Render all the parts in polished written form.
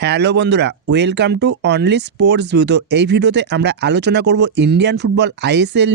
Hello বন্ধুরা, welcome to only sports view. তো এই ভিডিওতে আমরা আলোচনা করব ইন্ডিয়ান ফুটবল আইএসএল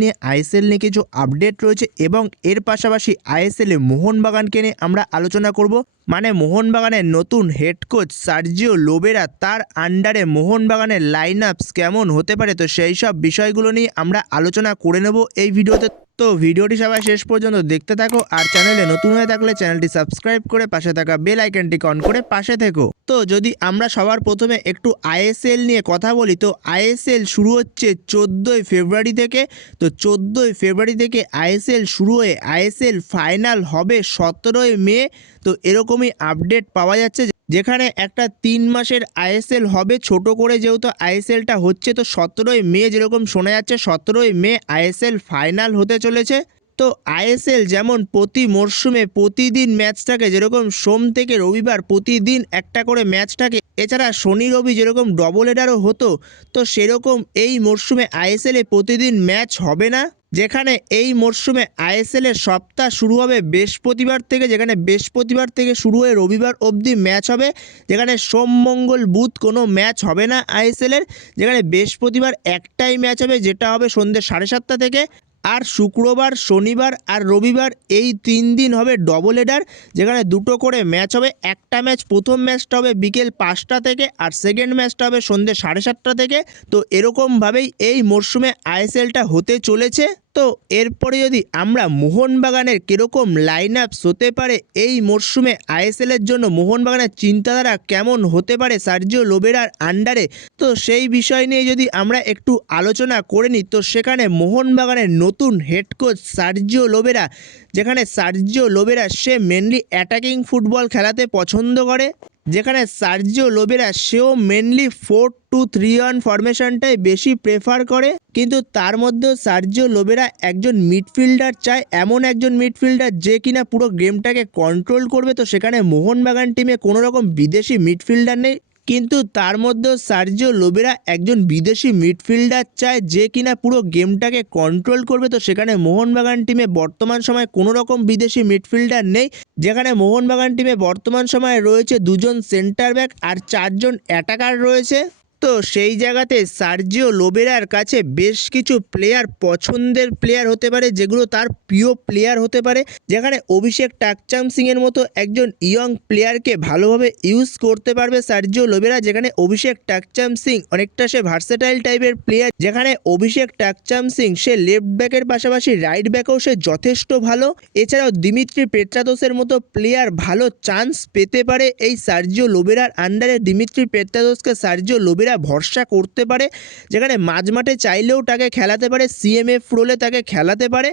নিয়ে কিছু আপডেট রয়েছে এবং এর পাশাপাশি আইএসএলে মোহনবাগানকে নিয়ে আমরা আলোচনা করব। মানে মোহনবাগানের নতুন হেড কোচ সার্জিও লোবেরা, তার আন্ডারে মোহনবাগানের লাইন আপস কেমন হতে পারে, তো সেই সব বিষয়গুলো নিয়ে আমরা আলোচনা করে নেব এই ভিডিওতে। তো ভিডিওটি সবাই শেষ পর্যন্ত দেখতে থাকো, আর চ্যানেলে নতুন হয়ে থাকলে চ্যানেলটি সাবস্ক্রাইব করে পাশে থাকা বেল আইকনটি অন করে পাশে থেকো। তো যদি আমরা সবার প্রথমে একটু আইএসএল নিয়ে কথা বলি, তো আইএসএল শুরু হচ্ছে 14ই ফেব্রুয়ারি থেকে। তো 14ই ফেব্রুয়ারি থেকে আইএসএল শুরু হয়ে আইএসএল ফাইনাল হবে 17ই মে। তো এরকমই আপডেট পাওয়া যাচ্ছে, যেখানে একটা 3 মাসের আইএসএল হবে ছোট করে, যেহেতু আইএসএলটা হচ্ছে। তো 17ই মে যেরকম শোনা যাচ্ছে, 17ই মে আইএসএল ফাইনাল হতে চলেছে। তো আইএসএল যেমন প্রতি মরশুমে প্রতিদিন ম্যাচ থাকে, যেরকম সোম থেকে রবিবার প্রতিদিন একটা করে ম্যাচ থাকে, এছাড়া শনি রবি যেরকম ডবল হেডারও হতো, তো সেরকম এই মরশুমে আইএসএলে প্রতিদিন ম্যাচ হবে না। যেখানে এই মরশুমে আইএসএলের সপ্তাহ শুরু হবে বৃহস্পতিবার থেকে, যেখানে বৃহস্পতিবার থেকে শুরু হয়ে রবিবার অবধি ম্যাচ হবে। যেখানে সোম মঙ্গল বুধ কোনো ম্যাচ হবে না আইএসএলের, যেখানে বৃহস্পতিবার একটাই ম্যাচ হবে, যেটা হবে সন্ধ্যে 7:30 থেকে। আর শুক্রবার, শনিবার আর রবিবার এই 3 দিন হবে ডবল হেডার, যেখানে দুটো করে ম্যাচ হবে। একটা ম্যাচ, প্রথম ম্যাচটা হবে বিকেল 5টা থেকে, আর সেকেন্ড ম্যাচটা হবে সন্ধ্যে 7:30 থেকে। তো এরকমভাবেই এই মরশুমে আইএসএলটা হতে চলেছে। তো এরপরে যদি আমরা মোহনবাগানের কীরকম লাইন আপস হতে পারে এই মরশুমে আইএসএলের জন্য, মোহনবাগানের চিন্তাধারা কেমন হতে পারে সার্জিও লোবেরার আন্ডারে, তো সেই বিষয় নিয়ে যদি আমরা একটু আলোচনা করে নিই, তো সেখানে মোহনবাগানের নতুন হেড কোচ সার্জিও লোবেরা, যেখানে সার্জিও লোবেরা সে মেনলি অ্যাটাকিং ফুটবল খেলাতে পছন্দ করে। যেখানে সার্জিও লোবেরা সেও মেনলি 4-2-3-1 ফরমেশনটাই বেশি প্রেফার করে, কিন্তু তার মধ্যেও সার্জিও লোবেরা একজন মিডফিল্ডার চায়, এমন একজন মিডফিল্ডার যে কিনা পুরো গেমটাকে কন্ট্রোল করবে। তো সেখানে মোহনবাগান টিমে কোনো রকম বিদেশি মিডফিল্ডার নেই, কিন্তু তার মধ্যেও সার্জিও লোবেরা একজন বিদেশি মিডফিল্ডার চায় যে কিনা পুরো গেমটাকে কন্ট্রোল করবে। তো সেখানে মোহনবাগান টিমে বর্তমান সময়ে কোনো রকম বিদেশি মিডফিল্ডার নেই, যেখানে মোহনবাগান টিমে বর্তমান সময়ে রয়েছে 2জন সেন্টার ব্যাক আর 4জন অ্যাটাকার রয়েছে। তো সেই জায়গাতে সার্জিও লোবেরার কাছে বেশ কিছু প্লেয়ার পছন্দের প্লেয়ার হতে পারে, যেগুলো তার প্রিয় প্লেয়ার হতে পারে। যেখানে অভিষেক টাকচাম সিংয়ের মতো একজন ইয়ং প্লেয়ারকে ভালোভাবে ইউজ করতে পারবে সার্জিও লোবেরা। যেখানে অভিষেক টাকচাম সিং অনেকটা সে ভার্সেটাইল টাইপের প্লেয়ার, যেখানে অভিষেক টাকচাম সিং সে লেফট ব্যাকের পাশাপাশি রাইট ব্যাকেও সে যথেষ্ট ভালো। এছাড়াও দিমিত্রি পেট্রাদোসের মতো প্লেয়ার ভালো চান্স পেতে পারে এই সার্জিও লোবেরার আন্ডারে। দিমিত্রি পেট্রাদোসকে সার্জিও লোবেরা ভরসা করতে পারে, যেখানে মাঝমাঠে চাইলেও তাকে খেলাতে পারে, সিএমএফ রোলে তাকে খেলাতে পারে,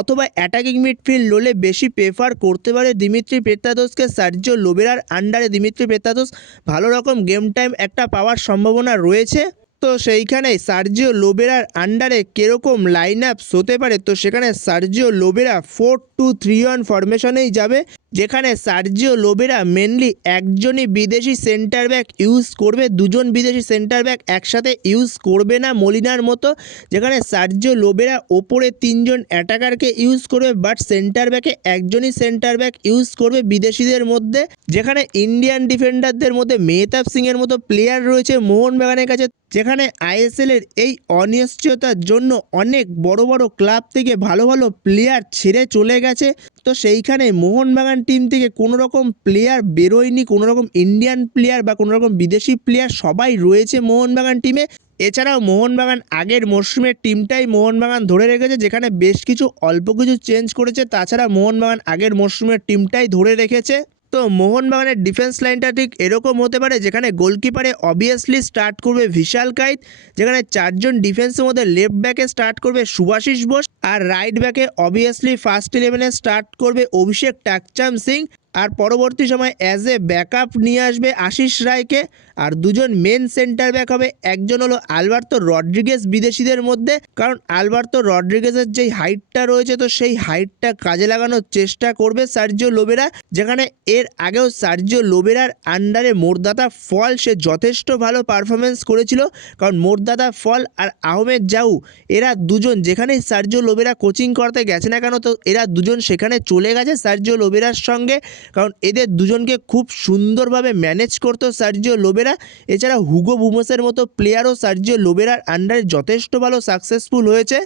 অথবা অ্যাটাকিং মিডফিল্ড রোলে বেশি প্রেফার করতে পারে দিমিত্রি পেট্রাদোসকে সার্জিও লোবেরার আন্ডারে। দিমিত্রি পেট্রাদোস ভালো রকম গেম টাইম একটা পাওয়ার সম্ভাবনা রয়েছে। তো সেইখানে সার্জিও লোবেরার আন্ডারে কীরকম লাইন আপস হতে পারে, তো সেখানে সার্জিও লোবেরা 4-2-3-1 ফরমেশনেই যাবে, যেখানে সার্জিও লোবেরা মেনলি একজনই বিদেশি সেন্টার ব্যাক ইউজ করবে, 2জন বিদেশি সেন্টার ব্যাক একসাথে ইউজ করবে না মলিনার মতো। যেখানে সার্জিও লোবেরা ওপরে 3জন অ্যাটাকারকে ইউজ করবে, বাট সেন্টার ব্যাকে একজনই সেন্টার ব্যাক ইউজ করবে বিদেশিদের মধ্যে। যেখানে ইন্ডিয়ান ডিফেন্ডারদের মধ্যে মেহতাব সিংয়ের মতো প্লেয়ার রয়েছে মোহনবাগানের কাছে, যেখানে আইএসএলের এই অনিশ্চয়তার জন্য অনেক বড় বড় ক্লাব থেকে ভালো ভালো প্লেয়ার ছেড়ে চলে গেছে। তো সেইখানে মোহনবাগান টিম থেকে কোনো রকম প্লেয়ার বেরোয়নি, কোনো রকম ইন্ডিয়ান প্লেয়ার বা কোনো রকম বিদেশি প্লেয়ার সবাই রয়েছে মোহনবাগান টিমে। এছাড়াও মোহনবাগান আগের মরশুমের টিমটাই মোহনবাগান ধরে রেখেছে, যেখানে বেশ কিছু অল্প কিছু চেঞ্জ করেছে, তাছাড়া মোহনবাগান আগের মরশুমের টিমটাই ধরে রেখেছে। তো মোহনবাগানের ডিফেন্স লাইনটা ঠিক এরকম হতে পারে, যেখানে গোলকিপারে অবভিয়াসলি স্টার্ট করবে ভিশাল কাইত, যেখানে 4জন ডিফেন্সের মধ্যে লেফট ব্যাকে স্টার্ট করবে শুভাশিস বোস, আর রাইট ব্যাকে অবভিয়াসলি ফার্স্ট 11-এ স্টার্ট করবে অভিষেক টাকচাম সিং, আর পরবর্তী সময় অ্যাজ এ ব্যাকআপ নিয়ে আসবে আশিস রায়কে। আর 2জন মেন সেন্টার ব্যাক হবে, একজন হলো আলবার্তো রড্রিগেজ বিদেশিদের মধ্যে, কারণ আলবার্তো রড্রিগেজের যেই হাইটটা রয়েছে, তো সেই হাইটটা কাজে লাগানোর চেষ্টা করবে সার্জিও লোবেরা। যেখানে এর আগেও সার্জিও লোবেরার আন্ডারে মোরদাতা ফল সে যথেষ্ট ভালো পারফরমেন্স করেছিল, কারণ মোরদাতা ফল আর আহমেদ জাউ এরা 2জন যেখানেই সার্জিও লোবেরা কোচিং করতে গেছে না কেন, তো এরা 2জন সেখানে চলে গেছে সার্জিও লোবেরার সঙ্গে। কারণ এদের দুজনকে খুব সুন্দরভাবে ম্যানেজ করতো সার্জিও লোবেরা। এছাড়া হুগো বুমোসের মতো প্লেয়ারও সার্জিও লোবেরার আন্ডারে যথেষ্ট ভালো সাকসেসফুল হয়েছে,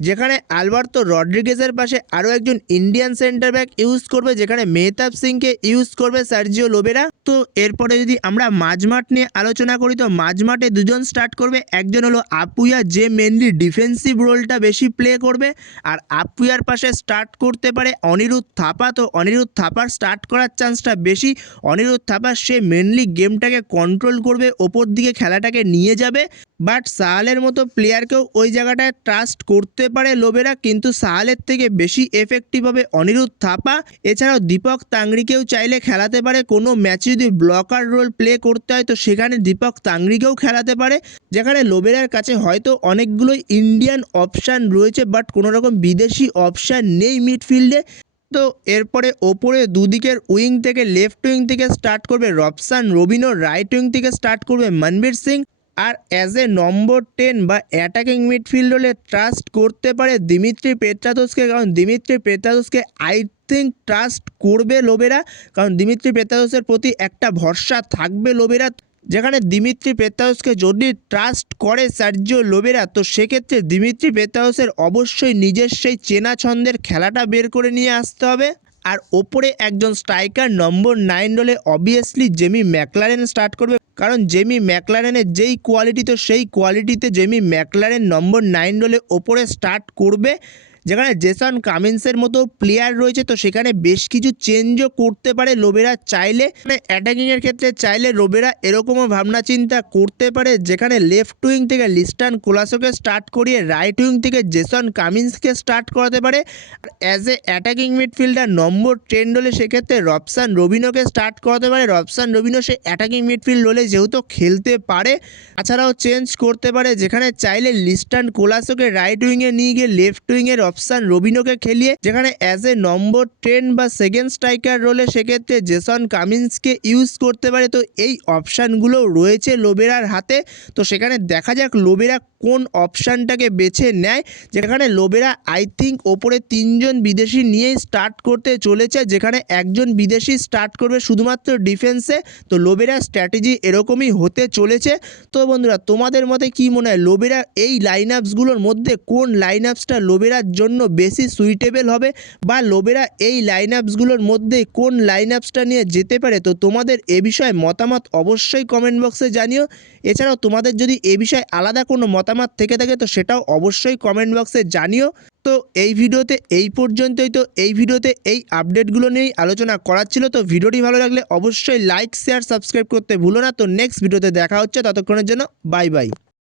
যেখানে আলবার্তো রড্রিগেজের পাশে আরও একজন ইন্ডিয়ান সেন্টার ব্যাক ইউজ করবে, যেখানে মেহতাব সিংকে ইউজ করবে সার্জিও লোবেরা। তো এরপরে যদি আমরা মাঝমাঠ নিয়ে আলোচনা করি, তো মাঝমাঠে দুজন স্টার্ট করবে। একজন হলো আপুইয়া, যে মেনলি ডিফেন্সিভ রোলটা বেশি প্লে করবে, আর আপুইয়ার পাশে স্টার্ট করতে পারে অনিরুদ্ধ থাপা। তো অনিরুদ্ধ থাপার স্টার্ট করার চান্সটা বেশি। অনিরুদ্ধ থাপা সে মেনলি গেমটাকে কন্ট্রোল করবে, ওপর দিকে খেলাটাকে নিয়ে যাবে, বাট সাহালের মতো প্লেয়ারকেও ওই জায়গাটায় ট্রাস্ট করতে পারে লোবেরা, কিন্তু সাহালের থেকে বেশি এফেক্টিভ হবে অনিরুদ্ধ থাপা। এছাড়াও দীপক তাংরিকেও চাইলে খেলাতে পারে, কোনো ম্যাচে যদি ব্লকার রোল প্লে করতে হয় তো সেখানে দীপক তাংরিকেও খেলাতে পারে, যেখানে লোবেরার কাছে হয়তো অনেকগুলোই ইন্ডিয়ান অপশান রয়েছে, বাট কোনো রকম বিদেশি অপশান নেই মিডফিল্ডে। তো এরপরে ওপরে দুদিকের উইং থেকে, লেফট উইং থেকে স্টার্ট করবে রবসান রবিনো, রাইট উইং থেকে স্টার্ট করবে মনবীর সিং, আর অ্যাজ এ নম্বর 10 বা অ্যাটাকিং মিডফিল্ড হলে ট্রাস্ট করতে পারে দিমিত্রি পেত্রাতোসকে, কারণ দিমিত্রি পেত্রাতোসকে আই থিঙ্ক ট্রাস্ট করবে লোবেরা, কারণ দিমিত্রি পেত্রাতোসের প্রতি একটা ভরসা থাকবে লোবেরা। যেখানে দিমিত্রি পেত্রাতোসকে যদি ট্রাস্ট করে সার্জিও লোবেরা, তো সেক্ষেত্রে দিমিত্রি পেত্রাতোসের অবশ্যই নিজের সেই চেনা ছন্দের খেলাটা বের করে নিয়ে আসতে হবে। আর ওপরে একজন স্ট্রাইকার নম্বর 9 রোলে অবভিয়াসলি জেমি ম্যাকলারেন স্টার্ট করবে, কারণ জেমি ম্যাকলারেনের যেই কোয়ালিটি, তো সেই কোয়ালিটিতে জেমি ম্যাকলারেন নম্বর 9 রোলে ওপরে স্টার্ট করবে। যেখানে জেসন কামিন্সের মতো প্লেয়ার রয়েছে, তো সেখানে বেশ কিছু চেঞ্জও করতে পারে লোবেরা চাইলে। মানে অ্যাটাকিংয়ের ক্ষেত্রে চাইলে লোবেরা এরকমও ভাবনা চিন্তা করতে পারে, যেখানে লেফট উইং থেকে লিস্টান কোলাসোকে স্টার্ট করিয়ে রাইট উইং থেকে জেসন কামিন্সকে স্টার্ট করাতে পারে। আর অ্যাজ এ অ্যাটাকিং মিডফিল্ডার নম্বর 10 রোলে সেক্ষেত্রে রবসান রবিনোকে স্টার্ট করাতে পারে। রবসান রবিনো সে অ্যাটাকিং মিডফিল্ড রোলে যেহেতু খেলতে পারে, তাছাড়াও চেঞ্জ করতে পারে, যেখানে চাইলে লিস্টান কোলাসোকে রাইট উইংয়ে নিয়ে গিয়ে লেফট উইংয়ের অপশান রবিনোকে খেলিয়ে, যেখানে অ্যাজ এ নম্বর 10 বা সেকেন্ড স্ট্রাইকার রোলে সেক্ষেত্রে জেসন কামিন্সকে ইউজ করতে পারে। তো এই অপশানগুলো রয়েছে লোবেরার হাতে, তো সেখানে দেখা যাক লোবেরা কোন অপশানটাকে বেছে নেয়। যেখানে লোবেরা আই থিঙ্ক ওপরে 3 জন বিদেশি নিয়েই স্টার্ট করতে চলেছে, যেখানে একজন বিদেশি স্টার্ট করবে শুধুমাত্র ডিফেন্সে। তো লোবেরা স্ট্র্যাটেজি এরকমই হতে চলেছে। তো বন্ধুরা, তোমাদের মতে কি মনে হয় লোবেরা এই লাইন আপসগুলোর মধ্যে কোন লাইন আপসটা লোবেরার জন্য বেশি সুইটেবল হবে, বা লোবেরা এই লাইন আপসগুলোর মধ্যে কোন লাইন আপসটা নিয়ে যেতে পারে? তো তোমাদের এ বিষয়ে মতামত অবশ্যই কমেন্ট বক্সে জানিও। এছাড়াও তোমাদের যদি এ বিষয়ে আলাদা কোনো মতামত থেকে থাকে তো সেটাও অবশ্যই কমেন্ট বক্সে জানিও। তো এই ভিডিওতে এই পর্যন্তই। তো এই ভিডিওতে এই আপডেটগুলো নিয়েই আলোচনা করার ছিল। তো ভিডিওটি ভালো লাগলে অবশ্যই লাইক, শেয়ার, সাবস্ক্রাইব করতে ভুলো না। তো নেক্সট ভিডিওতে দেখা হচ্ছে, ততক্ষণের জন্য বাই বাই।